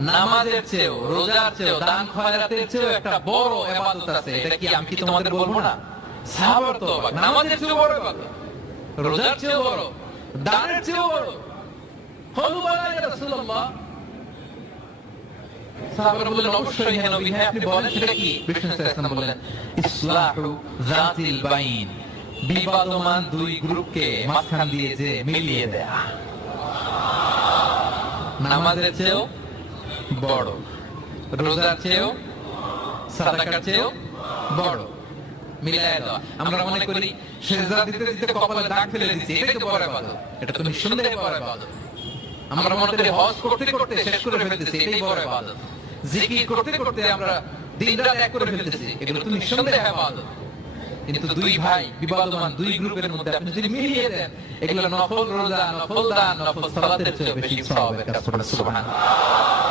নামাজের চেয়েও, রোজার চেয়েও, দান খয়রাতের চেয়েও একটা বড় ইবাদত আছে। এটা কি আমি কি তোমাদের বলবো না? সাহাবারা তো অবাক, নামাজের চেয়েও বড় ইবাদত, রোজার চেয়েও বড়, দানের চেয়েও বড়। হলু বলা ইয়া রাসূলুল্লাহ। সাহাবারা বললেন অবশ্যই হে নবী, হ্যাঁ আপনি বলেন সেটা কি? বিষ্ণু সাল্লাল্লাহু আলাইহি ওয়াসাল্লাম বললেন ইসলাহু যাতিল বাইন, বিবাদমান দুই গ্রুপকে মাঝখান দিয়ে যে মিলিয়ে দেয়া। নামাজের চেয়েও বড়, রোজার চেয়েও, সাদাকার চেয়েও বড়, মিলায়া দেওয়া। আমরা মনে করি সেজদা দিতে দিতে কপালে দাগ ফেলে দিচ্ছি, এটাই তো বড় ইবাদত। এটা তো নিঃসন্দেহে বড় ইবাদত। আমরা মনে করি হজ করতে করতে শেষ করে ফেলতেছি, এটাই বড় ইবাদত। জিকির করতে করতে আমরা দিনরাত এক করে ফেলতেছি, এগুলো তো নিঃসন্দেহে ইবাদত। কিন্তু দুই ভাই বিবাদমান দুই গ্রুপের মধ্যে আপনি যদি মিলিয়ে দেন, এগুলো নফল রোজা, নফল দান, নফল সালাতের চেয়ে বেশি সওয়াবের কাজ। সুবহানাল্লাহ।